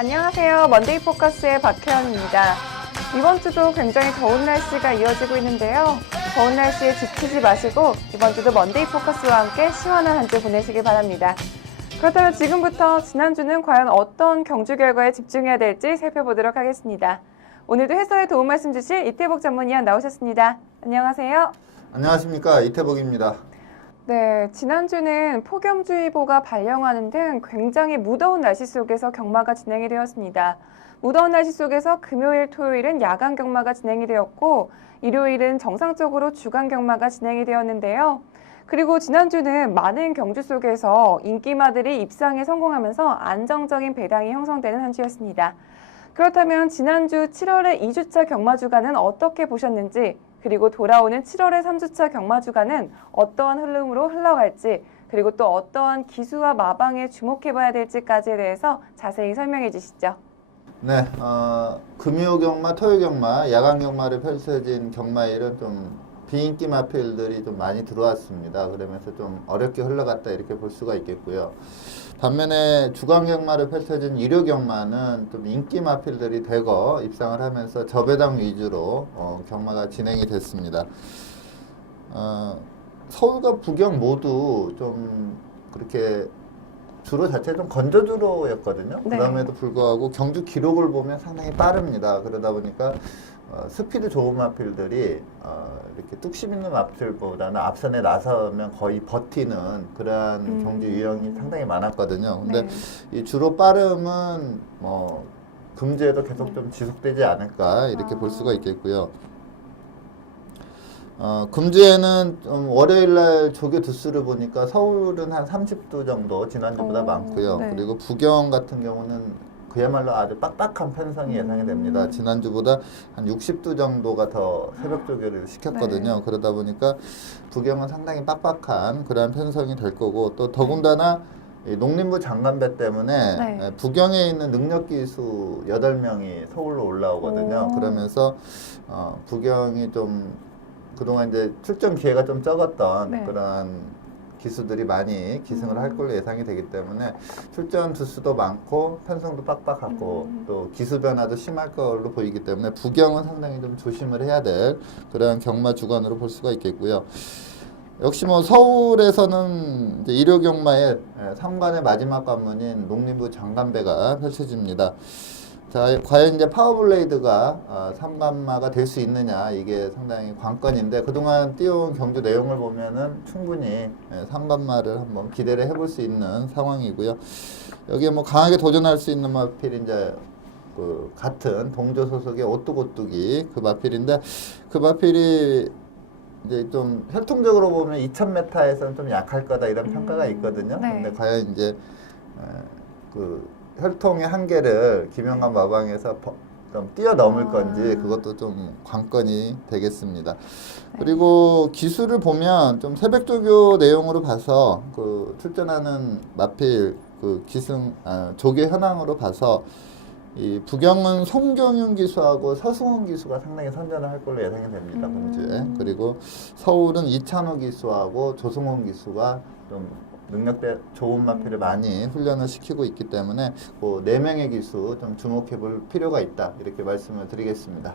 안녕하세요. 먼데이 포커스의 박혜연입니다. 이번 주도 굉장히 더운 날씨가 이어지고 있는데요. 더운 날씨에 지치지 마시고 이번 주도 먼데이 포커스와 함께 시원한 한 주 보내시길 바랍니다. 그렇다면 지금부터 지난주는 과연 어떤 경주 결과에 집중해야 될지 살펴보도록 하겠습니다. 오늘도 해설에 도움 말씀 주실 이태복 전문위원 나오셨습니다. 안녕하세요. 안녕하십니까, 이태복입니다. 네, 지난주는 폭염주의보가 발령하는 등 굉장히 무더운 날씨 속에서 경마가 진행이 되었습니다. 무더운 날씨 속에서 금요일, 토요일은 야간 경마가 진행이 되었고 일요일은 정상적으로 주간 경마가 진행이 되었는데요. 그리고 지난주는 많은 경주 속에서 인기마들이 입상에 성공하면서 안정적인 배당이 형성되는 한 주였습니다. 그렇다면 지난주 7월의 2주차 경마 주간은 어떻게 보셨는지, 그리고 돌아오는 7월의 3주차 경마 주간은 어떠한 흐름으로 흘러갈지, 그리고 또 어떠한 기수와 마방에 주목해봐야 될지까지에 대해서 자세히 설명해 주시죠. 네, 금요 경마, 토요 경마, 야간 경마를 펼쳐진 경마일은 좀 비인기 마필들이 좀 많이 들어왔습니다. 그러면서 좀 어렵게 흘러갔다 이렇게 볼 수가 있겠고요. 반면에 주간 경마를 펼쳐진 일요 경마는 좀 인기 마필들이 대거 입상을 하면서 저배당 위주로 경마가 진행이 됐습니다. 서울과 부경 모두 좀 그렇게 주로 자체가 좀 건조주로였거든요. 네. 그럼에도 불구하고 경주 기록을 보면 상당히 빠릅니다. 그러다 보니까 스피드 좋은 마필들이 이렇게 뚝심 있는 마필보다는 앞선에 나서면 거의 버티는 그러한 경주 유형이 상당히 많았거든요. 근데 네. 이 주로 빠름은 뭐 금주에도 계속 좀 지속되지 않을까 이렇게 볼 수가 있겠고요. 금주에는 좀 월요일날 조교 두수를 보니까 서울은 한 30도 정도 지난주보다 많고요. 네. 그리고 부경 같은 경우는 그야말로 아주 빡빡한 편성이 예상이 됩니다. 지난주보다 한 60도 정도가 더 새벽 조교를 시켰거든요. 네. 그러다 보니까 부경은 상당히 빡빡한 그러한 편성이 될 거고, 또 더군다나 이 농림부 장관배 때문에 네. 부경에 있는 능력기수 8명이 서울로 올라오거든요. 그러면서 부경이 좀 그동안 이제 출전 기회가 좀 적었던 네. 그런 기수들이 많이 기승을 할 걸로 예상이 되기 때문에 출전 두수도 많고 편성도 빡빡하고 또 기수 변화도 심할 걸로 보이기 때문에 부경은 상당히 좀 조심을 해야 될 그런 경마 주간으로 볼 수가 있겠고요. 역시 뭐 서울에서는 이제 일요 경마의 3관의 마지막 관문인 농림부 장관배가 펼쳐집니다. 자, 과연 이제 파워블레이드가 3관마가 될 수 있느냐, 이게 상당히 관건인데, 그동안 띄워온 경주 내용을 보면은 충분히 3관마를 한번 기대를 해볼 수 있는 상황이고요. 여기에 뭐 강하게 도전할 수 있는 마필이 이제 그 같은 동조 소속의 오뚜고뚜기 그 마필인데, 그 마필이 이제 좀 혈통적으로 보면 2000m에서는 좀 약할 거다 이런 평가가 있거든요. 네. 근데 과연 이제 그 혈통의 한계를 김영관 마방에서 좀 뛰어넘을 건지 그것도 좀 관건이 되겠습니다. 그리고 기수를 보면 좀 새벽조교 내용으로 봐서 그 출전하는 마필 그 기승 조교 현황으로 봐서 이 부경은 송경윤 기수하고 서승원 기수가 상당히 선전을 할 걸로 예상이 됩니다. 금주에. 그리고 서울은 이찬호 기수하고 조승원 기수가 좀 능력대 좋은 마필을 많이 훈련을 시키고 있기 때문에 그 4명의 기수 좀 주목해 볼 필요가 있다, 이렇게 말씀을 드리겠습니다.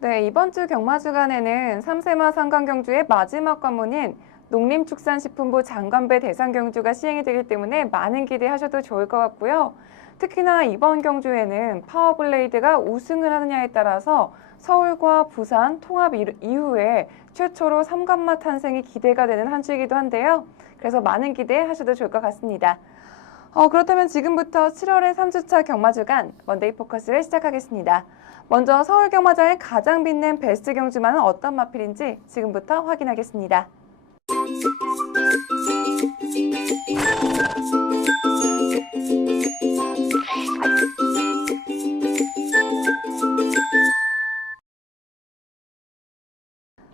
네, 이번 주 경마 주간에는 3세마 상관경주의 마지막 관문인 농림축산식품부 장관배 대상경주가 시행이 되기 때문에 많은 기대하셔도 좋을 것 같고요. 특히나 이번 경주에는 파워블레이드가 우승을 하느냐에 따라서 서울과 부산 통합 이후에 최초로 3관마 탄생이 기대가 되는 한 주이기도 한데요. 그래서 많은 기대하셔도 좋을 것 같습니다. 그렇다면 지금부터 7월의 3주차 경마주간 먼데이 포커스를 시작하겠습니다. 먼저 서울 경마장의 가장 빛낸 베스트 경주마는 어떤 마필인지 지금부터 확인하겠습니다.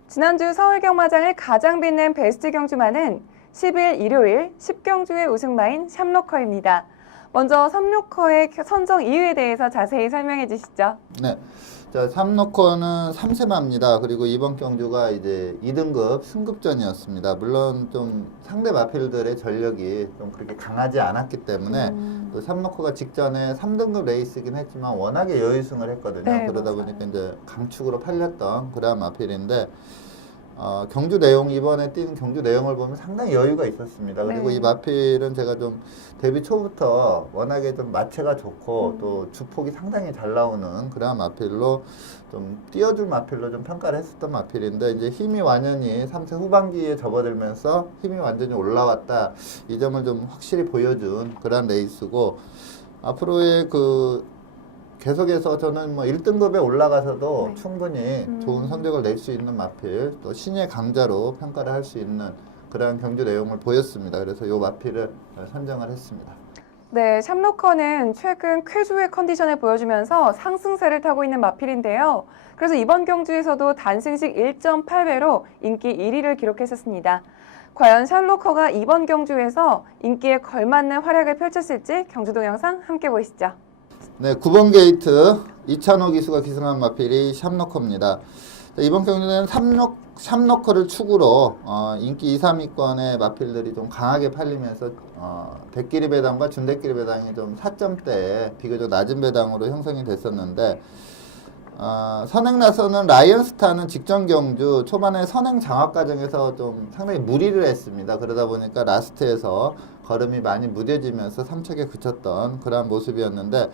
지난주 서울 경마장을 가장 빛낸 베스트 경주마는 10일 일요일 10경주의 우승마인 샴로커입니다. 먼저 3로커의 선정 이유에 대해서 자세히 설명해 주시죠. 네. 자, 3로커는 3세마입니다. 그리고 이번 경주가 이제 2등급 승급전이었습니다. 물론 좀 상대 마필들의 전력이 좀 그렇게 강하지 않았기 때문에 또 3로커가 직전에 3등급 레이스긴 했지만 워낙에 여유승을 했거든요. 네, 그러다 맞아요. 보니까 이제 강축으로 팔렸던 그런 마필인데 경주 내용, 이번에 뛴 경주 내용을 보면 상당히 여유가 있었습니다. 그리고 네. 이 마필은 제가 좀 데뷔 초부터 워낙에 좀 마체가 좋고 또 주폭이 상당히 잘 나오는 그런 마필로 좀 띄워줄 마필로 좀 평가를 했었던 마필인데 이제 힘이 완전히 3세 후반기에 접어들면서 힘이 완전히 올라왔다. 이 점을 좀 확실히 보여준 그런 레이스고 앞으로의 계속해서 저는 뭐 1등급에 올라가서도 네. 충분히 좋은 성적을 낼 수 있는 마필, 또 신의 강자로 평가를 할 수 있는 그런 경주 내용을 보였습니다. 그래서 이 마필을 선정을 했습니다. 네, 샴로커는 최근 쾌조의 컨디션을 보여주면서 상승세를 타고 있는 마필인데요. 그래서 이번 경주에서도 단승식 1.8배로 인기 1위를 기록했었습니다. 과연 샴로커가 이번 경주에서 인기에 걸맞는 활약을 펼쳤을지 경주 동영상 함께 보시죠. 네, 9번 게이트 이찬호 기수가 기승한 마필이 샴로커입니다. 이번 경주는 샴로커를 축으로 인기 2, 3위권의 마필들이 좀 강하게 팔리면서 대끼리 배당과 준대끼리 배당이 좀 4점대에 비교적 낮은 배당으로 형성이 됐었는데 선행 나서는 라이언스타는 직전 경주 초반에 선행 장악 과정에서 좀 상당히 무리를 했습니다. 그러다 보니까 라스트에서 걸음이 많이 무뎌지면서 3척에 그쳤던 그런 모습이었는데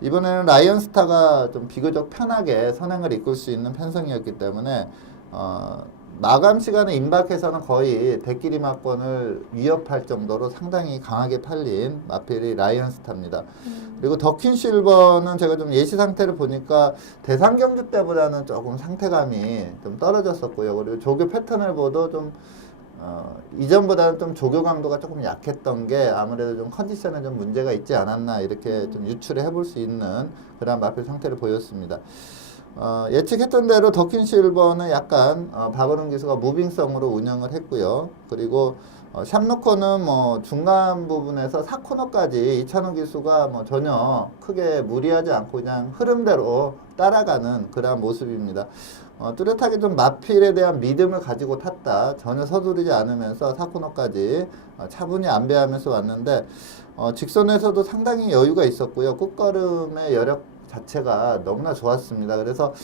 이번에는 라이언스타가 좀 비교적 편하게 선행을 이끌 수 있는 편성이었기 때문에 마감 시간에 임박해서는 거의 대끼리 막권을 위협할 정도로 상당히 강하게 팔린 마필이 라이언스타입니다. 그리고 더퀸 실버는 제가 좀 예시 상태를 보니까 대상 경주 때보다는 조금 상태감이 좀 떨어졌었고요. 그리고 조교 패턴을 봐도 좀 이전보다는 좀 조교 강도가 조금 약했던 게 아무래도 좀 컨디션에 좀 문제가 있지 않았나 이렇게 좀 유추를 해볼 수 있는 그런 마필 상태를 보였습니다. 예측했던 대로 더퀸 실버는 약간 박은웅 기수가 무빙성으로 운영을 했고요. 그리고 샴로커는 뭐 중간 부분에서 4코너까지 이찬호 기수가 뭐 전혀 크게 무리하지 않고 그냥 흐름대로 따라가는 그런 모습입니다. 뚜렷하게 좀 마필에 대한 믿음을 가지고 탔다. 전혀 서두르지 않으면서 4코너까지 차분히 안배하면서 왔는데 직선에서도 상당히 여유가 있었고요. 끝걸음의 여력 자체가 너무나 좋았습니다. 그래서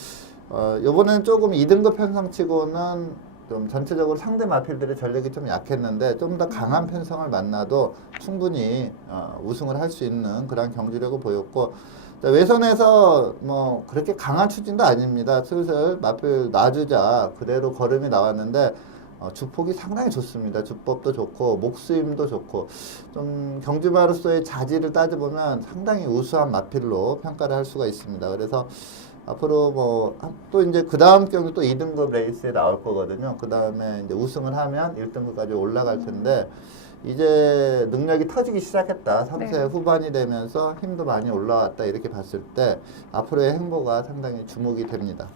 이번에는 조금 2등급 편성치고는 좀 전체적으로 상대 마필들의 전력이 좀 약했는데 좀 더 강한 편성을 만나도 충분히 우승을 할 수 있는 그런 경주력을 보였고 외선에서 뭐 그렇게 강한 추진도 아닙니다. 슬슬 마필 놔주자 그대로 걸음이 나왔는데 주폭이 상당히 좋습니다. 주법도 좋고 목수임도 좋고 좀 경주마로서의 자질을 따져보면 상당히 우수한 마필로 평가를 할 수가 있습니다. 그래서 앞으로 뭐 또 이제 그 다음 경기 또 2등급 레이스에 나올 거거든요. 그 다음에 이제 우승을 하면 1등급까지 올라갈 텐데 이제 능력이 터지기 시작했다. 3세 네. 후반이 되면서 힘도 많이 올라왔다. 이렇게 봤을 때 앞으로의 행보가 상당히 주목이 됩니다.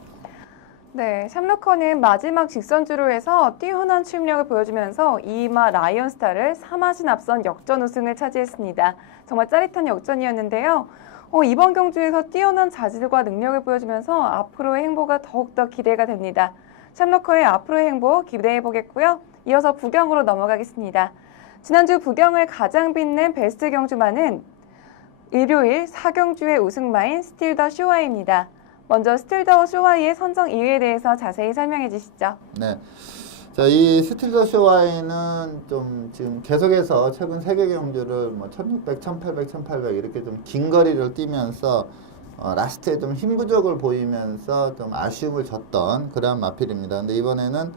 네, 샴로커는 마지막 직선주로 해서 뛰어난 추임력을 보여주면서 2마 라이언스타를 3마신 앞선 역전 우승을 차지했습니다. 정말 짜릿한 역전이었는데요. 이번 경주에서 뛰어난 자질과 능력을 보여주면서 앞으로의 행보가 더욱더 기대가 됩니다. 샴로커의 앞으로의 행보 기대해 보겠고요. 이어서 부경으로 넘어가겠습니다. 지난주 부경을 가장 빛낸 베스트 경주마는 일요일 4경주의 우승마인 스틸 더 쇼와이입니다. 먼저 스틸 더 쇼와이의 선정 이유에 대해서 자세히 설명해 주시죠. 네. 자, 이 스틸 더 쇼와이는 좀 지금 계속해서 최근 세계 경주를 뭐 1600, 1800, 1800 이렇게 좀 긴 거리를 뛰면서 라스트에 좀 힘 부족을 보이면서 좀 아쉬움을 줬던 그런 마필입니다. 근데 이번에는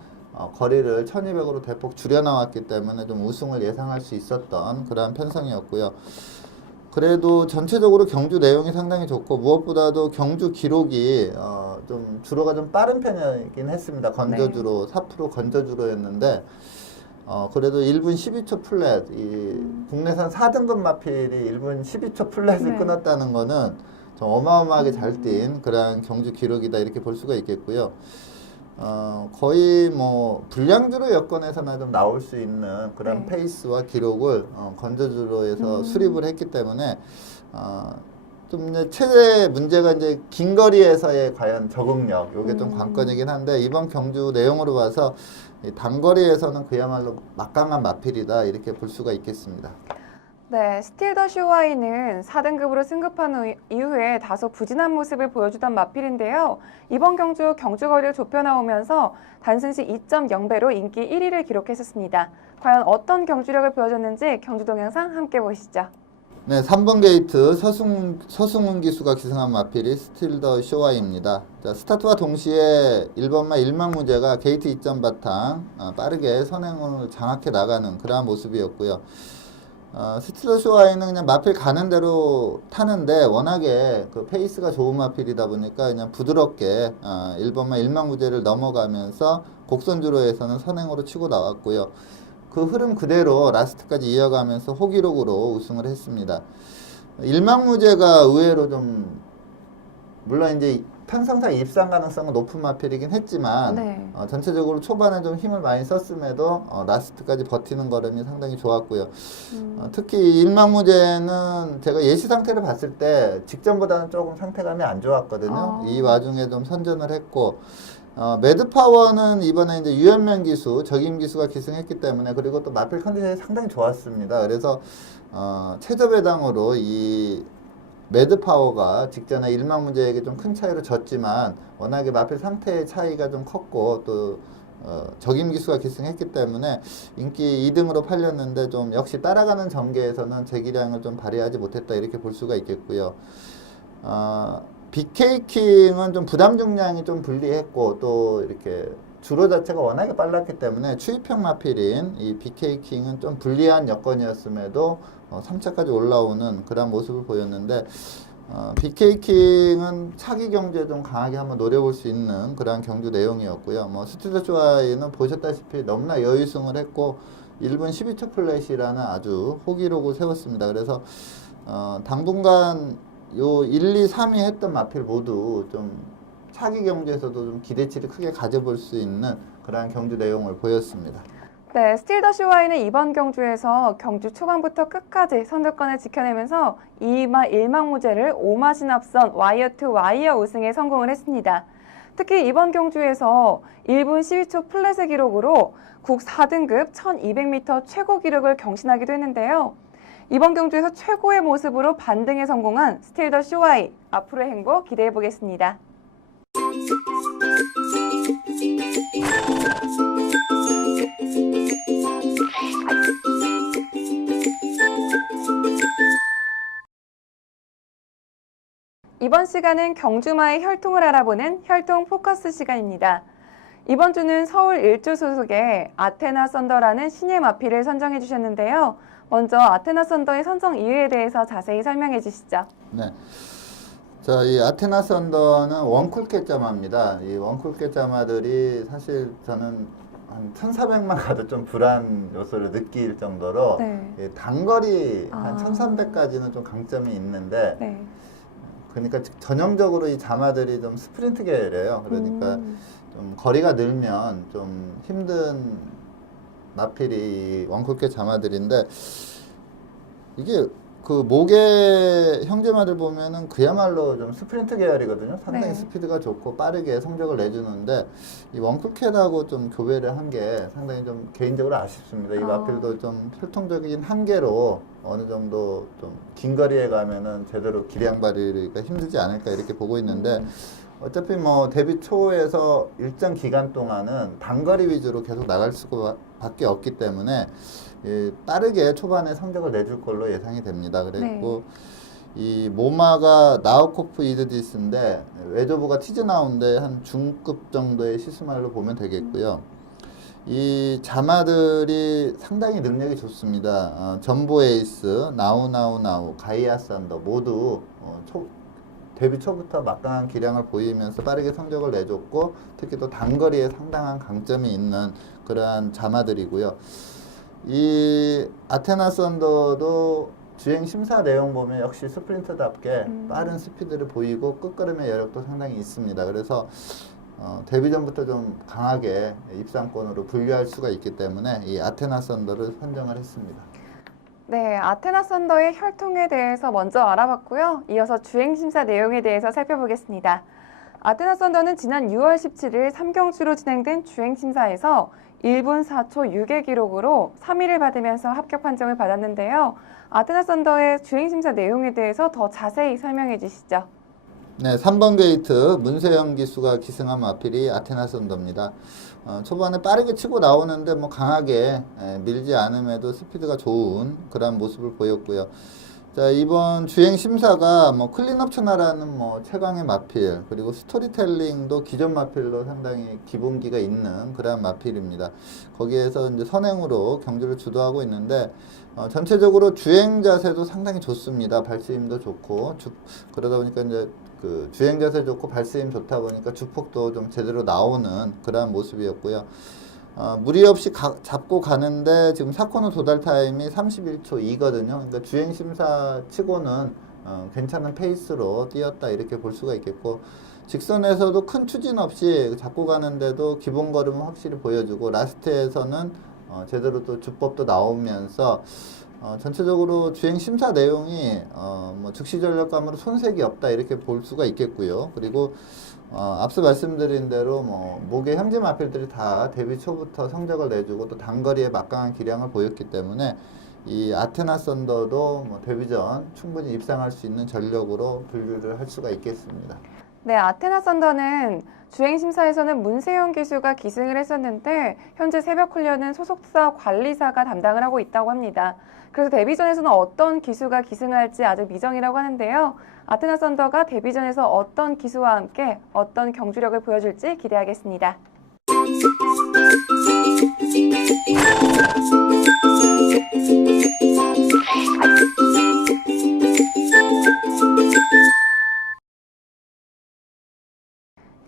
거리를 1200으로 대폭 줄여 나왔기 때문에 좀 우승을 예상할 수 있었던 그런 편성이었고요. 그래도 전체적으로 경주 내용이 상당히 좋고 무엇보다도 경주 기록이 좀 주로가 좀 빠른 편이긴 했습니다. 건저주로 4% 건저주로였는데 그래도 1분 12초 플랫 국내산 4등급 마필이 1분 12초 플랫을 네. 끊었다는 거는 좀 어마어마하게 잘 뛴 그런 경주 기록이다 이렇게 볼 수가 있겠고요. 거의 뭐 불량주로 여건에서나 좀 나올 수 있는 그런 네. 페이스와 기록을 건저주로 해서 수립을 했기 때문에 좀 이제 최대 문제가 이제 긴 거리에서의 과연 적응력 요게 좀 관건이긴 한데 이번 경주 내용으로 봐서 이 단거리에서는 그야말로 막강한 마필이다 이렇게 볼 수가 있겠습니다. 네, 스틸 더 쇼와이는 4등급으로 승급한 이후에 다소 부진한 모습을 보여주던 마필인데요. 이번 경주 경주거리를 좁혀 나오면서 단승시 2.0배로 인기 1위를 기록했었습니다. 과연 어떤 경주력을 보여줬는지 경주 동영상 함께 보시죠. 네, 3번 게이트 서승훈 기수가 기승한 마필이 스틸 더 쇼와이입니다. 자, 스타트와 동시에 1번마 1망무제가 게이트 2점 바탕 빠르게 선행을 장악해 나가는 그러한 모습이었고요. 스틸 더 쇼와이는 그냥 마필 가는 대로 타는데 워낙에 그 페이스가 좋은 마필이다 보니까 그냥 부드럽게 1번마 1망무제를 넘어가면서 곡선주로에서는 선행으로 치고 나왔고요. 그 흐름 그대로 라스트까지 이어가면서 호기록으로 우승을 했습니다. 일망무제가 의외로 좀 물론 이제 편성상 입상 가능성은 높은 마필이긴 했지만 네. 전체적으로 초반에 좀 힘을 많이 썼음에도 라스트까지 버티는 걸음이 상당히 좋았고요. 특히 일망무제는 제가 예시 상태를 봤을 때 직전보다는 조금 상태감이 안 좋았거든요. 이 와중에 좀 선전을 했고 매드파워는 이번에 이제 유현명 기수, 적임 기수가 기승했기 때문에 그리고 또 마필 컨디션이 상당히 좋았습니다. 그래서 최저 배당으로 이 매드파워가 직전에 일망무제에게 좀 큰 차이로 졌지만 워낙에 마필 상태의 차이가 좀 컸고 또 적임 기수가 기승했기 때문에 인기 2등으로 팔렸는데 좀 역시 따라가는 전개에서는 재기량을 좀 발휘하지 못했다 이렇게 볼 수가 있겠고요. BK킹은 좀 부담 중량이 좀 불리했고 또 이렇게 주로 자체가 워낙에 빨랐기 때문에 추입형 마필인 이 BK킹은 좀 불리한 여건이었음에도 3차까지 올라오는 그런 모습을 보였는데 BK킹은 차기 경주에 좀 강하게 한번 노려볼 수 있는 그러한 경주 내용이었고요. 뭐 스틸 더 쇼와이는 보셨다시피 너무나 여유승을 했고 1분 12초 플랫이라는 아주 호기록을 세웠습니다. 그래서 당분간 요 1, 2, 3위 했던 마필 모두 좀 차기 경주에서도 좀 기대치를 크게 가져볼 수 있는 그러한 경주 내용을 보였습니다. 네, 스틸 더 쇼와이는 이번 경주에서 경주 초반부터 끝까지 선두권을 지켜내면서 2마 1망무제를 5마신 앞선 와이어 투 와이어 우승에 성공을 했습니다. 특히 이번 경주에서 1분 12초 플랫의 기록으로 국 4등급 1200m 최고 기록을 경신하기도 했는데요. 이번 경주에서 최고의 모습으로 반등에 성공한 스틸 더 쇼와이, 앞으로의 행보 기대해 보겠습니다. 이번 시간은 경주마의 혈통을 알아보는 혈통 포커스 시간입니다. 이번 주는 서울 일주 소속의 아테나 썬더라는 신예 마필을 선정해 주셨는데요. 먼저 아테나 썬더의 선정 이유에 대해서 자세히 설명해 주시죠. 네. 자, 이 아테나 썬더는 원쿨켓 자마입니다. 이 원쿨켓 자마들이 사실 저는 한 1,400만 가도 좀 불안 요소를 느낄 정도로 네. 이 단거리 한 1,300까지는 좀 강점이 있는데 네. 그러니까 전형적으로 이 자마들이 좀 스프린트 계열이에요. 그러니까 좀 거리가 늘면 좀 힘든 마필이 원쿨켓 자마들인데 이게 그 모계 형제마들 보면은 그야말로 좀 스프린트 계열이거든요. 상당히 네. 스피드가 좋고 빠르게 성적을 내주는데 이 원쿨켓하고 좀 교배를 한 게 상당히 좀 개인적으로 아쉽습니다. 이 마필도 좀 필통적인 한계로 어느 정도 좀 긴 거리에 가면은 제대로 기량 발휘가 힘들지 않을까 이렇게 보고 있는데 어차피 뭐 데뷔 초에서 일정 기간 동안은 단거리 위주로 계속 나갈 수밖에 없기 때문에 빠르게 초반에 성적을 내줄 걸로 예상이 됩니다. 그리고 이 모마가 나우코프 이드디스인데 외조부가 티즈나우인데 한 중급 정도의 시스말로 보면 되겠고요. 이 자마들이 상당히 능력이 좋습니다. 전보 에이스, 나우, 가이아 산더 모두 데뷔 초부터 막강한 기량을 보이면서 빠르게 성적을 내줬고 특히 또 단거리에 상당한 강점이 있는 그러한 자마들이고요. 이 아테나 썬더도 주행 심사 내용 보면 역시 스프린터답게 빠른 스피드를 보이고 끝걸음의 여력도 상당히 있습니다. 그래서 데뷔전부터 좀 강하게 입상권으로 분류할 수가 있기 때문에 이 아테나 썬더를 선정을 했습니다. 네, 아테나 썬더의 혈통에 대해서 먼저 알아봤고요. 이어서 주행심사 내용에 대해서 살펴보겠습니다. 아테나 썬더는 지난 6월 17일 3경주로 진행된 주행심사에서 1분 4초 6의 기록으로 3위를 받으면서 합격 판정을 받았는데요. 아테나 썬더의 주행심사 내용에 대해서 더 자세히 설명해 주시죠. 네, 3번 게이트 문세영 기수가 기승한 마필이 아테나 썬더입니다. 초반에 빠르게 치고 나오는데 뭐 강하게 밀지 않음에도 스피드가 좋은 그런 모습을 보였고요. 자, 이번 주행 심사가 뭐 클린업 천하라는 뭐 최강의 마필, 그리고 스토리텔링도 기존 마필로 상당히 기본기가 있는 그런 마필입니다. 거기에서 이제 선행으로 경주를 주도하고 있는데 전체적으로 주행 자세도 상당히 좋습니다. 발스힘도 좋고 그러다 보니까 이제 그 주행 자세 좋고 발스힘 좋다 보니까 주폭도 좀 제대로 나오는 그런 모습이었고요. 무리 없이 잡고 가는데 지금 4코너 도달 타임이 31초 2거든요. 그러니까 주행 심사 치고는 괜찮은 페이스로 뛰었다 이렇게 볼 수가 있겠고, 직선에서도 큰 추진 없이 잡고 가는데도 기본 걸음은 확실히 보여주고, 라스트에서는 제대로 또 주법도 나오면서 전체적으로 주행 심사 내용이 뭐 즉시 전력감으로 손색이 없다 이렇게 볼 수가 있겠고요. 그리고 앞서 말씀드린 대로 뭐 목의 형제 마필들이 다 데뷔 초부터 성적을 내주고 또 단거리에 막강한 기량을 보였기 때문에 이 아테나 썬더도 뭐 데뷔 전 충분히 입상할 수 있는 전력으로 분류를 할 수가 있겠습니다. 네, 아테나 썬더는 주행심사에서는 문세영 기수가 기승을 했었는데 현재 새벽 훈련은 소속사 관리사가 담당을 하고 있다고 합니다. 그래서 데뷔전에서는 어떤 기수가 기승할지 아직 미정이라고 하는데요. 아테나 썬더가 데뷔전에서 어떤 기수와 함께 어떤 경주력을 보여줄지 기대하겠습니다.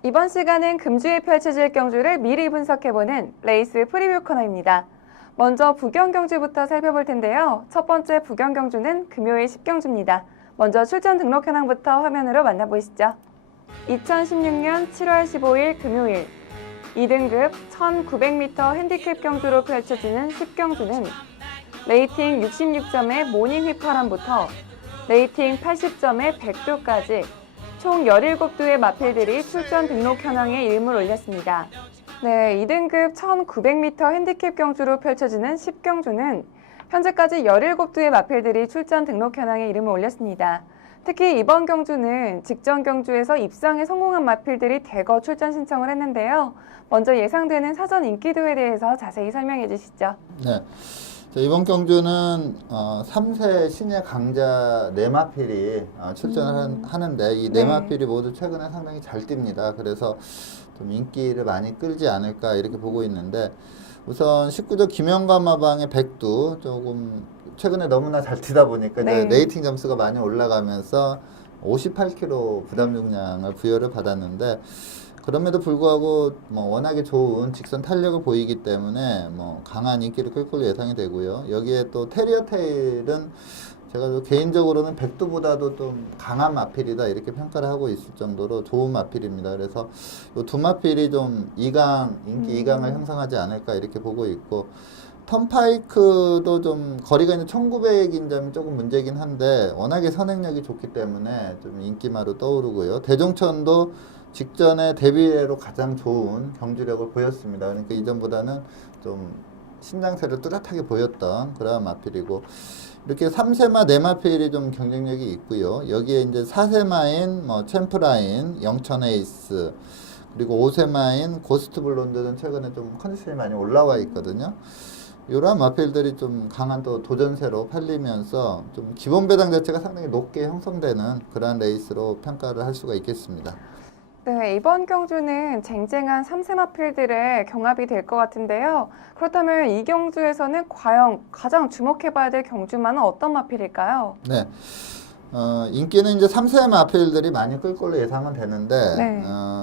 이번 시간은 금주에 펼쳐질 경주를 미리 분석해보는 레이스 프리뷰 코너입니다. 먼저 부경 경주부터 살펴볼 텐데요. 첫 번째 부경 경주는 금요일 10경주입니다. 먼저 출전 등록 현황부터 화면으로 만나보시죠. 2016년 7월 15일 금요일 2등급 1900m 핸디캡 경주로 펼쳐지는 10경주는 레이팅 66점의 모닝 휘파람부터 레이팅 80점의 백두까지 총 17두의 마필들이 출전 등록 현황에 이름을 올렸습니다. 네, 2등급 1900m 핸디캡 경주로 펼쳐지는 10경주는 현재까지 17두의 마필들이 출전 등록 현황에 이름을 올렸습니다. 특히 이번 경주는 직전 경주에서 입상에 성공한 마필들이 대거 출전 신청을 했는데요. 먼저 예상되는 사전 인기도에 대해서 자세히 설명해 주시죠. 네. 자, 이번 경주는 3세 신예 강자 4마필이 출전을 하는데 이 네. 4마필이 모두 최근에 상당히 잘 뜁니다. 그래서 좀 인기를 많이 끌지 않을까 이렇게 보고 있는데, 우선 19조 김영감마방의 백두 조금 최근에 너무나 잘 뛰다 보니까 네. 이제 레이팅 점수가 많이 올라가면서 58kg 부담 중량을 부여를 받았는데, 그럼에도 불구하고 뭐 워낙에 좋은 직선 탄력을 보이기 때문에 뭐 강한 인기를 끌 걸로 예상이 되고요. 여기에 또 테리어 테일은 제가 개인적으로는 백두보다도 좀 강한 마필이다 이렇게 평가를 하고 있을 정도로 좋은 마필입니다. 그래서 이 두 마필이 좀 인기 2강을 형성하지 않을까 이렇게 보고 있고, 턴파이크도 좀 거리가 있는 1900인 점이 조금 문제긴 한데 워낙에 선행력이 좋기 때문에 좀 인기마로 떠오르고요. 대종천도 직전에 데뷔로 가장 좋은 경주력을 보였습니다. 그러니까 이전보다는 좀 신장세를 뚜렷하게 보였던 그런 마필이고, 이렇게 3세마 4마필이 좀 경쟁력이 있고요. 여기에 이제 4세마인 뭐 챔프라인, 영천에이스, 그리고 5세마인 고스트 블론드는 최근에 좀 컨디션이 많이 올라와 있거든요. 이러한 마필들이 좀 강한 또 도전세로 팔리면서 좀 기본 배당 자체가 상당히 높게 형성되는 그런 레이스로 평가를 할 수가 있겠습니다. 네, 이번 경주는 쟁쟁한 3세 마필들의 경합이 될 것 같은데요. 그렇다면 이 경주에서는 과연 가장 주목해봐야 될 경주만은 어떤 마필일까요? 네. 인기는 이제 3세 마필들이 많이 끌 걸로 예상은 되는데, 네.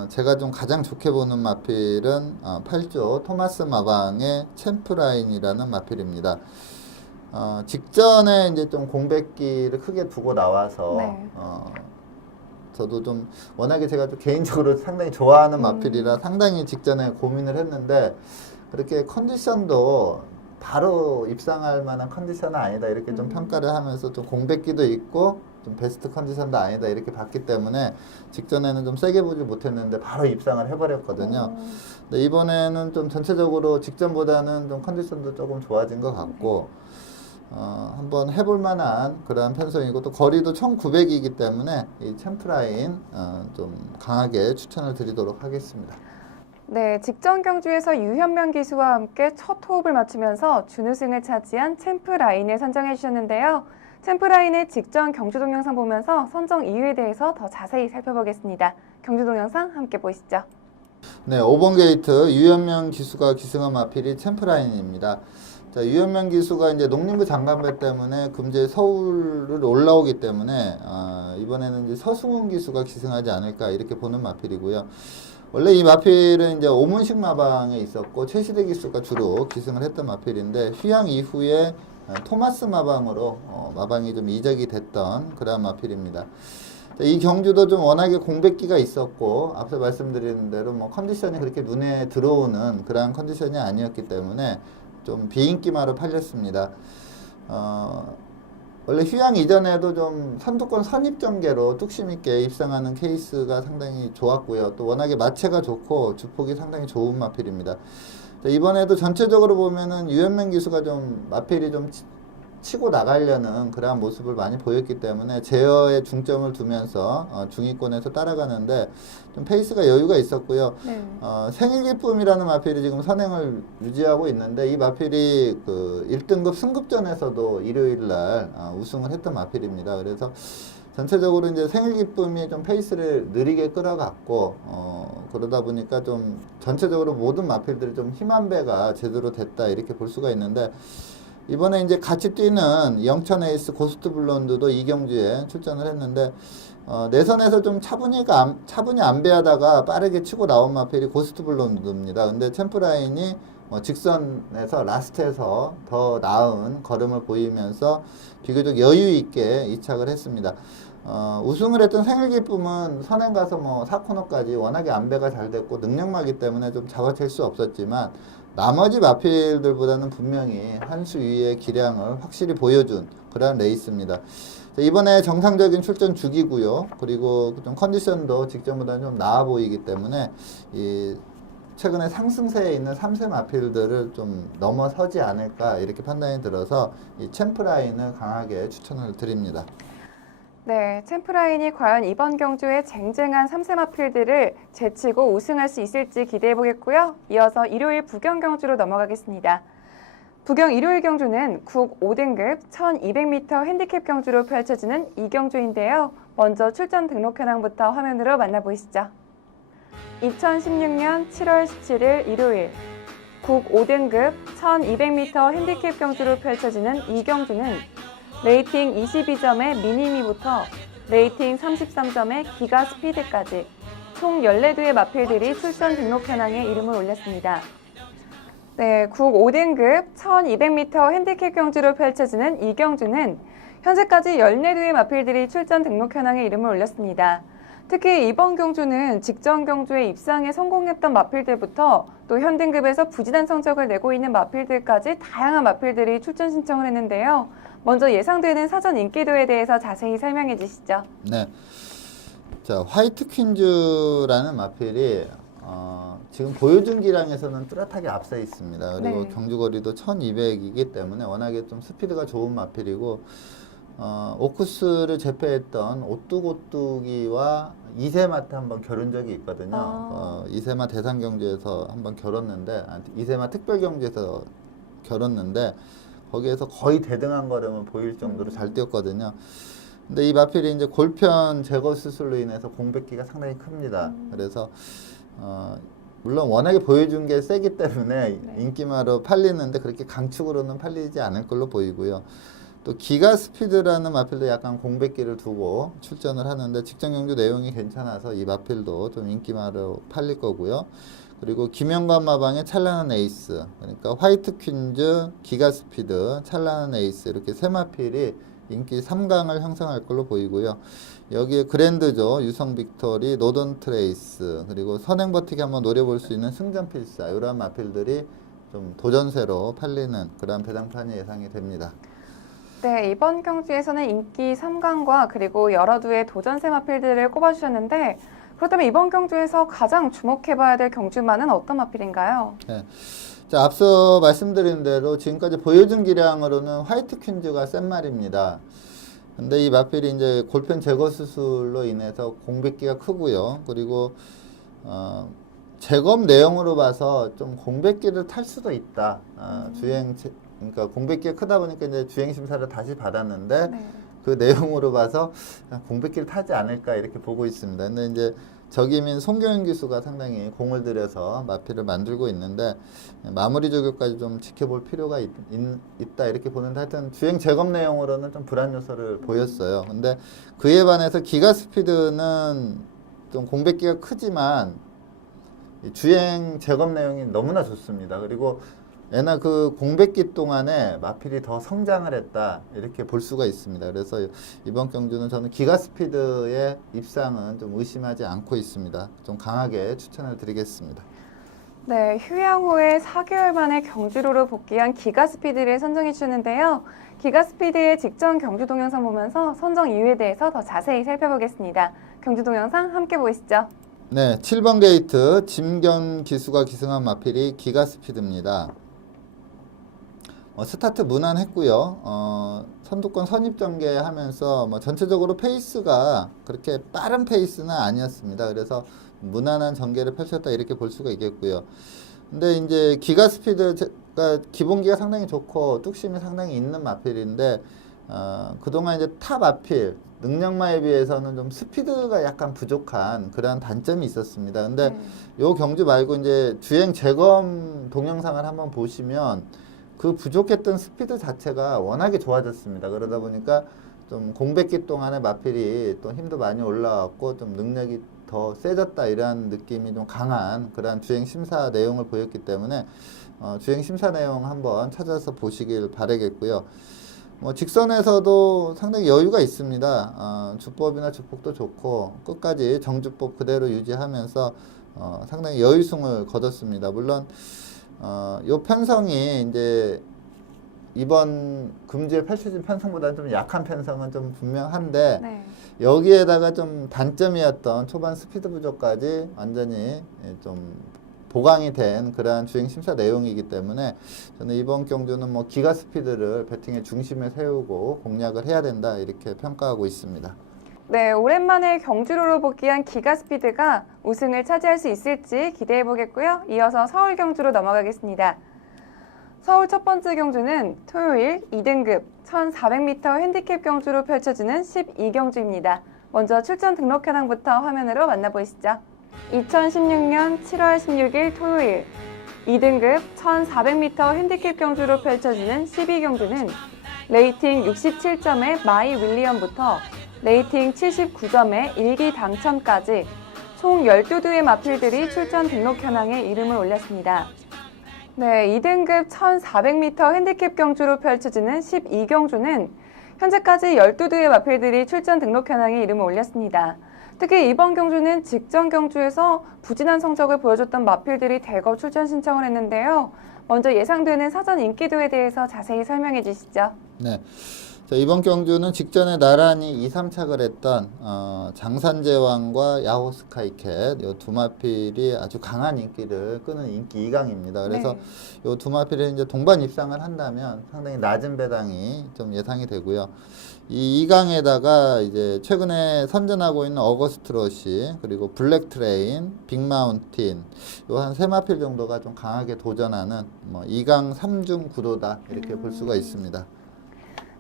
제가 좀 가장 좋게 보는 마필은 8조 토마스 마방의 챔프라인이라는 마필입니다. 직전에 이제 좀 공백기를 크게 두고 나와서, 네. 저도 좀 워낙에 제가 좀 개인적으로 상당히 좋아하는 마필이라 상당히 직전에 고민을 했는데 그렇게 컨디션도 바로 입상할 만한 컨디션은 아니다 이렇게 좀 평가를 하면서 좀 공백기도 있고 좀 베스트 컨디션도 아니다 이렇게 봤기 때문에 직전에는 좀 세게 보지 못했는데 바로 입상을 해버렸거든요. 근데 이번에는 좀 전체적으로 직전보다는 좀 컨디션도 조금 좋아진 것 같고 한번 해볼 만한 그러한 편성이고 또 거리도 1900이기 때문에 이 챔프라인 좀 강하게 추천을 드리도록 하겠습니다. 네, 직전 경주에서 유현명 기수와 함께 첫 호흡을 맞추면서 준우승을 차지한 챔프라인을 선정해 주셨는데요. 챔프라인의 직전 경주 동영상 보면서 선정 이유에 대해서 더 자세히 살펴보겠습니다. 경주 동영상 함께 보시죠. 네, 5번 게이트 유현명 기수가 기승한 마필이 챔프라인입니다. 자, 유현명 기수가 이제 농림부 장관배 때문에 금제 서울을 올라오기 때문에 이번에는 이제 서승훈 기수가 기승하지 않을까 이렇게 보는 마필이고요. 원래 이 마필은 이제 오문식 마방에 있었고 최시대 기수가 주로 기승을 했던 마필인데 휴양 이후에 토마스 마방으로 마방이 좀 이적이 됐던 그러한 마필입니다. 이 경주도 좀 워낙에 공백기가 있었고 앞서 말씀드린 대로 뭐 컨디션이 그렇게 눈에 들어오는 그러한 컨디션이 아니었기 때문에 좀 비인기마로 팔렸습니다. 원래 휴양 이전에도 좀 선두권 선입 전개로 뚝심 있게 입상하는 케이스가 상당히 좋았고요. 또 워낙에 마체가 좋고 주폭이 상당히 좋은 마필입니다. 이번에도 전체적으로 보면은 유현명 기수가 좀 마필이 좀 치고 나가려는 그러한 모습을 많이 보였기 때문에 제어에 중점을 두면서 중위권에서 따라가는데 좀 페이스가 여유가 있었고요. 네. 생일 기쁨이라는 마필이 지금 선행을 유지하고 있는데 이 마필이 그 1등급 승급전에서도 일요일 날 우승을 했던 마필입니다. 그래서 전체적으로 이제 생일 기쁨이 좀 페이스를 느리게 끌어갔고 그러다 보니까 좀 전체적으로 모든 마필들이 좀 힘 한 배가 제대로 됐다 이렇게 볼 수가 있는데 이번에 이제 같이 뛰는 영천 에이스 고스트 블론드도 이 경주에 출전을 했는데 내선에서 좀 차분히 안배하다가 빠르게 치고 나온 마필이 고스트 블론드입니다. 근데 챔프라인이 직선에서 라스트에서 더 나은 걸음을 보이면서 비교적 여유 있게 이착을 했습니다. 우승을 했던 생일 기쁨은 선행 가서 뭐 4코너까지 워낙에 안배가 잘 됐고 능력마기 때문에 좀 잡아챌 수 없었지만 나머지 마필들보다는 분명히 한 수 위의 기량을 확실히 보여준 그런 레이스입니다. 이번에 정상적인 출전 주기고요. 그리고 좀 컨디션도 직전보다는 좀 나아 보이기 때문에 이 최근에 상승세에 있는 3세 마필들을 좀 넘어서지 않을까 이렇게 판단이 들어서 이 챔프라인을 강하게 추천을 드립니다. 네, 챔프라인이 과연 이번 경주에 쟁쟁한 3세 마필들을 제치고 우승할 수 있을지 기대해 보겠고요. 이어서 일요일 부경 경주로 넘어가겠습니다. 부경 일요일 경주는 국 5등급 1200m 핸디캡 경주로 펼쳐지는 이 경주인데요. 먼저 출전 등록 현황부터 화면으로 만나보시죠. 2016년 7월 17일 일요일 국 5등급 1200m 핸디캡 경주로 펼쳐지는 이 경주는 레이팅 22점의 미니미부터 레이팅 33점의 기가 스피드까지 총 14두의 마필들이 출전 등록 현황에 이름을 올렸습니다. 네, 국 5등급 1200m 핸디캡 경주로 펼쳐지는 이 경주는 현재까지 14두의 마필들이 출전 등록 현황에 이름을 올렸습니다. 특히 이번 경주는 직전 경주에 입상에 성공했던 마필들부터 또 현등급에서 부진한 성적을 내고 있는 마필들까지 다양한 마필들이 출전 신청을 했는데요. 먼저 예상되는 사전 인기도에 대해서 자세히 설명해 주시죠. 네. 자, 화이트 퀸즈라는 마필이 지금 보여준 기량에서는 뚜렷하게 앞서 있습니다. 그리고 네. 경주거리도 1200이기 때문에 워낙에 좀 스피드가 좋은 마필이고 오쿠스를 제패했던 오뚜고뚜기와 이세마트 한번 겨룬 적이 있거든요. 이세마 대상 경주에서 한번 겨뤘는데 이세마 특별 경주에서 겨뤘는데 거기에서 거의 대등한 걸음을 보일 정도로 잘 뛰었거든요. 근데 이 마필이 이제 골편 제거 수술로 인해서 공백기가 상당히 큽니다. 그래서 물론 워낙에 보여준 게 세기 때문에 인기마로 팔리는데 그렇게 강축으로는 팔리지 않을 걸로 보이고요. 또 기가 스피드라는 마필도 약간 공백기를 두고 출전을 하는데 직전 경주 내용이 괜찮아서 이 마필도 좀 인기마로 팔릴 거고요. 그리고 김영관 마방의 찬란한 에이스, 그러니까 화이트 퀸즈, 기가 스피드, 찬란한 에이스 이렇게 세 마필이 인기 3강을 형성할 걸로 보이고요. 여기에 그랜드조, 유성 빅토리, 노던 트레이스, 그리고 선행버티기 한번 노려볼 수 있는 승전필사, 이러한 마필들이 좀 도전세로 팔리는 그런 배당판이 예상이 됩니다. 네, 이번 경주에서는 인기 3강과 그리고 여러 두의 도전세 마필들을 꼽아주셨는데 그렇다면 이번 경주에서 가장 주목해봐야 될 경주마는 어떤 마필인가요? 네. 자, 앞서 말씀드린 대로 지금까지 보여준 기량으로는 화이트 퀸즈가 센 말입니다. 근데 이 마필이 이제 골편 제거 수술로 인해서 공백기가 크고요. 그리고 제거 내용으로 봐서 좀 공백기를 탈 수도 있다. 그러니까 공백기가 크다 보니까 이제 주행 심사를 다시 받았는데 네. 그 내용으로 봐서 공백기를 타지 않을까 이렇게 보고 있습니다. 근데 이제 적임인 송경윤 기수가 상당히 공을 들여서 마필을 만들고 있는데 마무리 조교까지 좀 지켜볼 필요가 있다 이렇게 보는데 하여튼 주행 제검 내용으로는 좀 불안 요소를 보였어요. 근데 그에 반해서 기가 스피드는 좀 공백기가 크지만 이 주행 제검 내용이 너무나 좋습니다. 그리고 애나 그 공백기 동안에 마필이 더 성장을 했다 이렇게 볼 수가 있습니다. 그래서 이번 경주는 저는 기가 스피드의 입상은 좀 의심하지 않고 있습니다. 좀 강하게 추천을 드리겠습니다. 네, 휴양 후에 4개월 만에 경주로로 복귀한 기가스피드를 선정해 주셨는데요. 기가스피드의 직전 경주 동영상 보면서 선정 이유에 대해서 더 자세히 살펴보겠습니다. 경주 동영상 함께 보시죠. 네, 7번 게이트 짐견 기수가 기승한 마필이 기가 스피드입니다. 스타트 무난했고요. 선두권 선입 전개하면서 전체적으로 페이스가 그렇게 빠른 페이스는 아니었습니다. 그래서 무난한 전개를 펼쳤다 이렇게 볼 수가 있겠고요. 근데 이제 기가 스피드가 기본기가 상당히 좋고 뚝심이 상당히 있는 마필인데 그동안 이제 타 마필 능력마에 비해서는 좀 스피드가 약간 부족한 그런 단점이 있었습니다. 근데 요 경주 말고 이제 주행 재검 동영상을 한번 보시면 그 부족했던 스피드 자체가 워낙에 좋아졌습니다. 그러다 보니까 좀 공백기 동안에 마필이 또 힘도 많이 올라왔고 좀 능력이 더 세졌다 이런 느낌이 좀 강한 그런 주행 심사 내용을 보였기 때문에 주행 심사 내용 한번 찾아서 보시길 바라겠고요. 직선에서도 상당히 여유가 있습니다. 주법이나 주폭도 좋고 끝까지 정주법 그대로 유지하면서 상당히 여유승을 거뒀습니다. 물론 요 편성이 이제 이번 금주에 펼쳐진 편성보다는 좀 약한 편성은 좀 분명한데 네. 여기에다가 좀 단점이었던 초반 스피드 부족까지 완전히 좀 보강이 된 그러한 주행 심사 내용이기 때문에 저는 이번 경주는 기가 스피드를 배팅의 중심에 세우고 공략을 해야 된다 이렇게 평가하고 있습니다. 네, 오랜만에 경주로로 복귀한 기가스피드가 우승을 차지할 수 있을지 기대해 보겠고요. 이어서 서울 경주로 넘어가겠습니다. 서울 첫 번째 경주는 토요일 2등급 1400m 핸디캡 경주로 펼쳐지는 12경주입니다. 먼저 출전 등록 현황부터 화면으로 만나보시죠. 2016년 7월 16일 토요일 2등급 1400m 핸디캡 경주로 펼쳐지는 12경주는 레이팅 67점의 마이 윌리엄부터 레이팅 79점의 일기 당첨까지 총 12두의 마필들이 출전 등록 현황에 이름을 올렸습니다. 네, 2등급 1400m 핸디캡 경주로 펼쳐지는 12경주는 현재까지 12두의 마필들이 출전 등록 현황에 이름을 올렸습니다. 특히 이번 경주는 직전 경주에서 부진한 성적을 보여줬던 마필들이 대거 출전 신청을 했는데요. 먼저 예상되는 사전 인기도에 대해서 자세히 설명해 주시죠. 네. 자, 이번 경주는 직전에 나란히 2, 3착을 했던 장산제왕과 야호스카이캣 이 두 마필이 아주 강한 인기를 끄는 인기 2강입니다. 그래서 네. 이 두 마필이 이제 동반 입상을 한다면 상당히 낮은 배당이 좀 예상이 되고요. 이 2강에다가 이제 최근에 선전하고 있는 어거스트 러시 그리고 블랙 트레인, 빅마운틴 요 한 세 마필 정도가 좀 강하게 도전하는 2강 3중 구도다 이렇게 볼 수가 있습니다.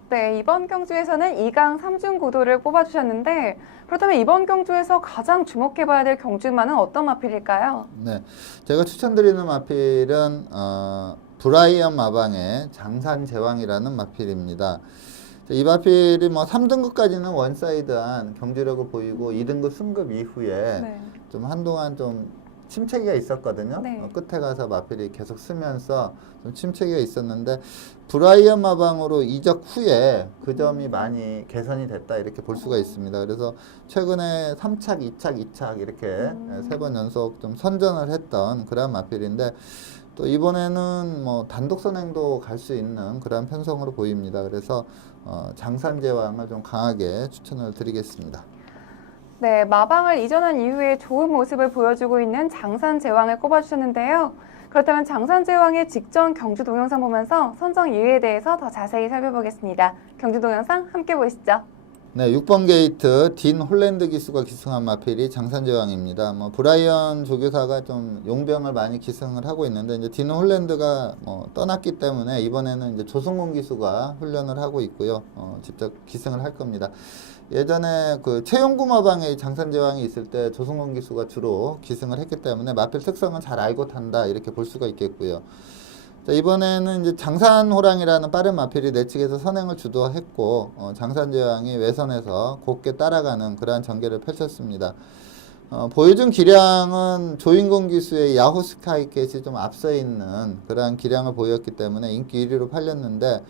네, 이번 경주에서는 2강 3중 구도를 꼽아주셨는데 그렇다면 이번 경주에서 가장 주목해봐야 될 경주마는 어떤 마필일까요? 네, 제가 추천드리는 마필은 브라이언 마방의 장산제왕이라는 마필입니다. 이 마필이 3등급까지는 원사이드한 경주력을 보이고 2등급 승급 이후에 네. 좀 한동안 좀 침체기가 있었거든요. 네. 끝에 가서 마필이 계속 쓰면서 좀 침체기가 있었는데 브라이언 마방으로 이적 후에 그 점이 많이 개선이 됐다 이렇게 볼 수가 있습니다. 그래서 최근에 3착, 2착, 2착 이렇게 3번 연속 좀 선전을 했던 그런 마필인데 또 이번에는 뭐 단독 선행도 갈 수 있는 그런 편성으로 보입니다. 그래서 장산제왕을 좀 강하게 추천을 드리겠습니다. 네, 마방을 이전한 이후에 좋은 모습을 보여주고 있는 장산제왕을 꼽아주셨는데요. 그렇다면 장산제왕의 직전 경주 동영상 보면서 선정 이유에 대해서 더 자세히 살펴보겠습니다. 경주 동영상 함께 보시죠. 네, 6번 게이트 딘 홀랜드 기수가 기승한 마필이 장산제왕입니다. 뭐 브라이언 조교사가 좀 용병을 많이 기승을 하고 있는데 이제 딘 홀랜드가 뭐 떠났기 때문에 이번에는 이제 조승곤 기수가 훈련을 하고 있고요. 직접 기승을 할 겁니다. 예전에 그 최용구 마방에 장산제왕이 있을 때 조승곤 기수가 주로 기승을 했기 때문에 마필 특성은 잘 알고 탄다 이렇게 볼 수가 있겠고요. 자, 이번에는 이제 장산호랑이라는 빠른 마필이 내측에서 선행을 주도했고 장산제왕이 외선에서 곱게 따라가는 그러한 전개를 펼쳤습니다. 보여준 기량은 조인공 기수의 야호 스카이캣이 좀 앞서 있는 그러한 기량을 보였기 때문에 인기 1위로 팔렸는데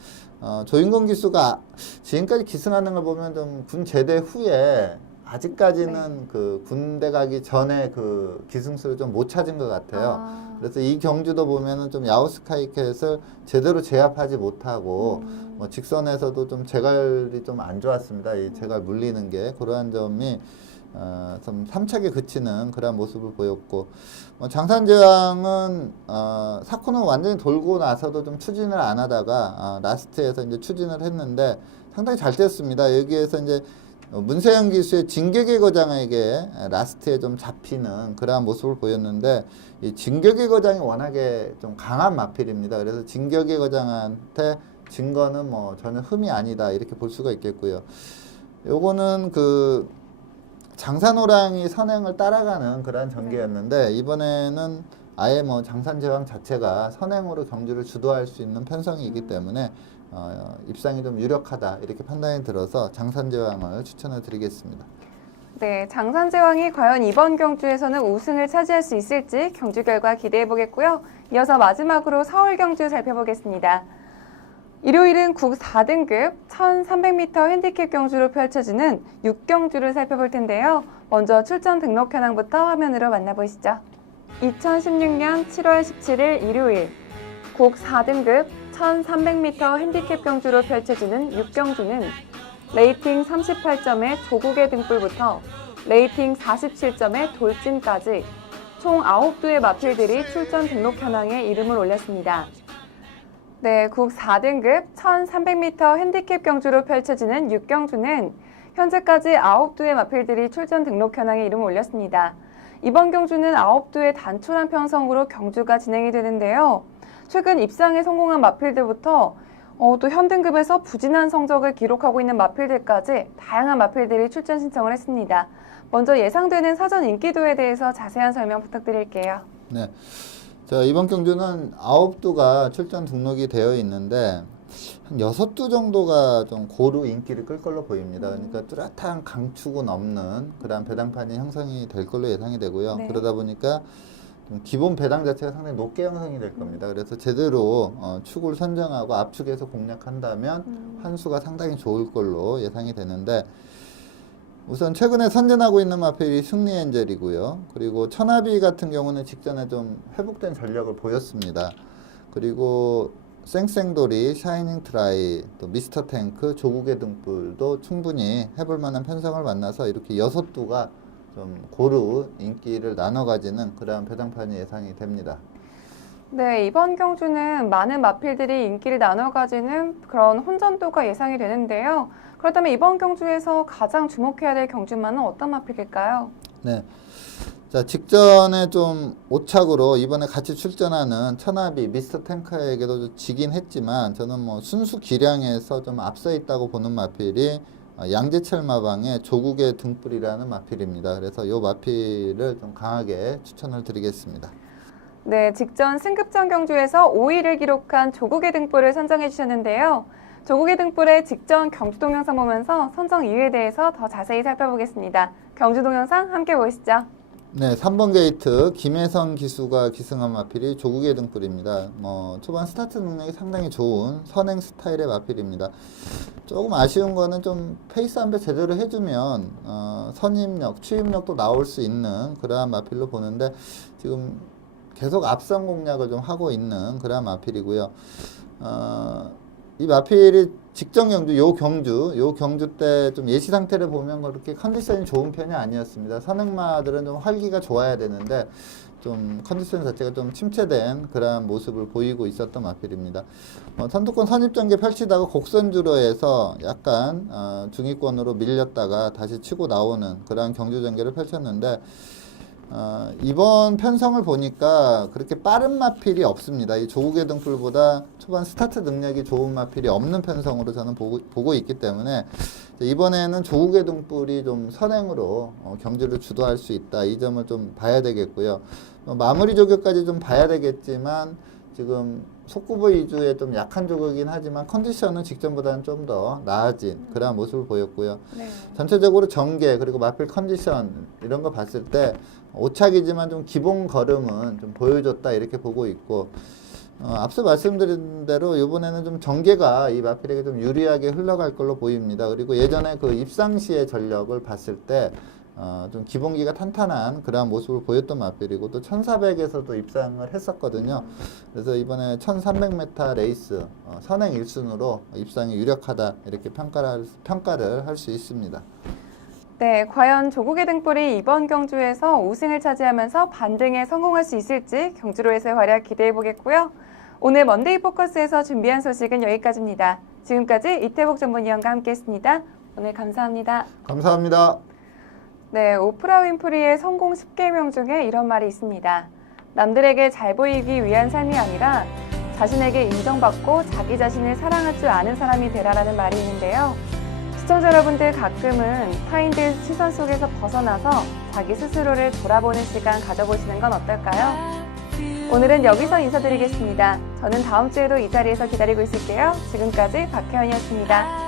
조인공 기수가 지금까지 기승하는 걸 보면 좀 군 제대 후에 아직까지는 그 군대 가기 전에 그 기승수를 좀 못 찾은 것 같아요. 그래서 이 경주도 보면은 좀 야오스카이캣을 제대로 제압하지 못하고 뭐 직선에서도 좀 제갈이 좀 안 좋았습니다. 이 제갈 물리는 게 그러한 점이 좀 3착에 그치는 그런 모습을 보였고 장산제왕은 사코는 완전히 돌고 나서도 좀 추진을 안 하다가 라스트에서 이제 추진을 했는데 상당히 잘 뛰었습니다. 여기에서 이제 문세영 기수의 진격의 거장에게 라스트에 좀 잡히는 그러한 모습을 보였는데 이 진격의 거장이 워낙에 좀 강한 마필입니다. 그래서 진격의 거장한테 진 거는 뭐 전혀 흠이 아니다 이렇게 볼 수가 있겠고요. 요거는 그 장산호랑이 선행을 따라가는 그러한 전개였는데 이번에는 아예 뭐 장산제왕 자체가 선행으로 경주를 주도할 수 있는 편성이기 때문에 입상이 좀 유력하다 이렇게 판단이 들어서 장산제왕을 추천을 드리겠습니다. 네, 장산제왕이 과연 이번 경주에서는 우승을 차지할 수 있을지 경주 결과 기대해 보겠고요. 이어서 마지막으로 서울 경주 살펴보겠습니다. 일요일은 국 4등급 1300m 핸디캡 경주로 펼쳐지는 6경주를 살펴볼 텐데요. 먼저 출전 등록 현황부터 화면으로 만나보시죠. 2016년 7월 17일 일요일 국 4등급 1300m 핸디캡 경주로 펼쳐지는 6경주는 레이팅 38점의 조국의 등불부터 레이팅 47점의 돌진까지 총 9두의 마필들이 출전 등록 현황에 이름을 올렸습니다. 네, 국 4등급 1300m 핸디캡 경주로 펼쳐지는 6경주는 현재까지 9두의 마필들이 출전 등록 현황에 이름을 올렸습니다. 이번 경주는 9두의 단촐한 편성으로 경주가 진행이 되는데요. 최근 입상에 성공한 마필들부터 또 현등급에서 부진한 성적을 기록하고 있는 마필들까지 다양한 마필들이 출전 신청을 했습니다. 먼저 예상되는 사전 인기도에 대해서 자세한 설명 부탁드릴게요. 네. 자, 이번 경주는 9두가 출전 등록이 되어 있는데 한 6두 정도가 좀 고루 인기를 끌 걸로 보입니다. 그러니까 뚜렷한 강축은 없는 그런 배당판이 형성이 될 걸로 예상이 되고요. 네. 그러다 보니까 좀 기본 배당 자체가 상당히 높게 형성이 될 겁니다. 그래서 제대로 축을 선정하고 앞축에서 공략한다면 환수가 상당히 좋을 걸로 예상이 되는데 우선 최근에 선전하고 있는 마필이 승리 엔젤이고요. 그리고 천하비 같은 경우는 직전에 좀 회복된 전력을 보였습니다. 그리고 쌩쌩돌이, 샤이닝 트라이, 또 미스터 탱크, 조국의 등불도 충분히 해볼 만한 편성을 만나서 이렇게 6두가 좀 고루 인기를 나눠 가지는 그러한 배당판이 예상이 됩니다. 네, 이번 경주는 많은 마필들이 인기를 나눠 가지는 그런 혼전도가 예상이 되는데요. 그렇다면 이번 경주에서 가장 주목해야 될 경주마는 어떤 마필일까요? 네. 자, 직전에 좀 오착으로 이번에 같이 출전하는 천하비, 미스터 탱커에게도 지긴 했지만 저는 뭐 순수 기량에서 좀 앞서 있다고 보는 마필이 양재철 마방의 조국의 등불이라는 마필입니다. 그래서 이 마필을 좀 강하게 추천을 드리겠습니다. 네, 직전 승급전 경주에서 5위를 기록한 조국의 등불을 선정해 주셨는데요. 조국의 등불의 직전 경주 동영상 보면서 선정 이유에 대해서 더 자세히 살펴보겠습니다. 경주 동영상 함께 보시죠. 네, 3번 게이트 김혜선 기수가 기승한 마필이 조국의 등불입니다. 초반 스타트 능력이 상당히 좋은 선행 스타일의 마필입니다. 조금 아쉬운 거는 좀 페이스 안배 제대로 해주면 선임력, 취임력도 나올 수 있는 그러한 마필로 보는데 지금 계속 앞선 공략을 좀 하고 있는 그러한 마필이고요. 이 마필이 직전 경주, 요 경주 때 좀 예시 상태를 보면 그렇게 컨디션이 좋은 편이 아니었습니다. 선행마들은 좀 활기가 좋아야 되는데 좀 컨디션 자체가 좀 침체된 그러한 모습을 보이고 있었던 마필입니다. 선두권 선입전개 펼치다가 곡선주로 해서 약간 중위권으로 밀렸다가 다시 치고 나오는 그러한 경주 전개를 펼쳤는데 이번 편성을 보니까 그렇게 빠른 마필이 없습니다. 이 조국의 등불보다 초반 스타트 능력이 좋은 마필이 없는 편성으로 저는 보고 있기 때문에 이번에는 조국의 등불이 좀 선행으로 경주를 주도할 수 있다. 이 점을 좀 봐야 되겠고요. 마무리 조격까지 좀 봐야 되겠지만 지금 속구부 위주의 좀 약한 조격이긴 하지만 컨디션은 직전보다는 좀 더 나아진 그런 모습을 보였고요. 네. 전체적으로 전개 그리고 마필 컨디션 이런 거 봤을 때 오착이지만 좀 기본 걸음은 좀 보여줬다 이렇게 보고 있고 앞서 말씀드린 대로 이번에는 좀 전개가 이 마필에게 좀 유리하게 흘러갈 걸로 보입니다. 그리고 예전에 그 입상 시의 전력을 봤을 때 좀 기본기가 탄탄한 그러한 모습을 보였던 마필이고 또 1400에서도 입상을 했었거든요. 그래서 이번에 1300m 레이스 선행 1순으로 입상이 유력하다 이렇게 평가를 할 수 있습니다. 네, 과연 조국의 등불이 이번 경주에서 우승을 차지하면서 반등에 성공할 수 있을지 경주로에서의 활약 기대해 보겠고요. 오늘 먼데이 포커스에서 준비한 소식은 여기까지입니다. 지금까지 이태복 전문위원과 함께했습니다. 오늘 감사합니다. 감사합니다. 네, 오프라 윈프리의 성공 10계명 중에 이런 말이 있습니다. 남들에게 잘 보이기 위한 삶이 아니라 자신에게 인정받고 자기 자신을 사랑할 줄 아는 사람이 되라라는 말이 있는데요. 시청자 여러분들 가끔은 타인들 시선 속에서 벗어나서 자기 스스로를 돌아보는 시간 가져보시는 건 어떨까요? 오늘은 여기서 인사드리겠습니다. 저는 다음 주에도 이 자리에서 기다리고 있을게요. 지금까지 박혜원이었습니다.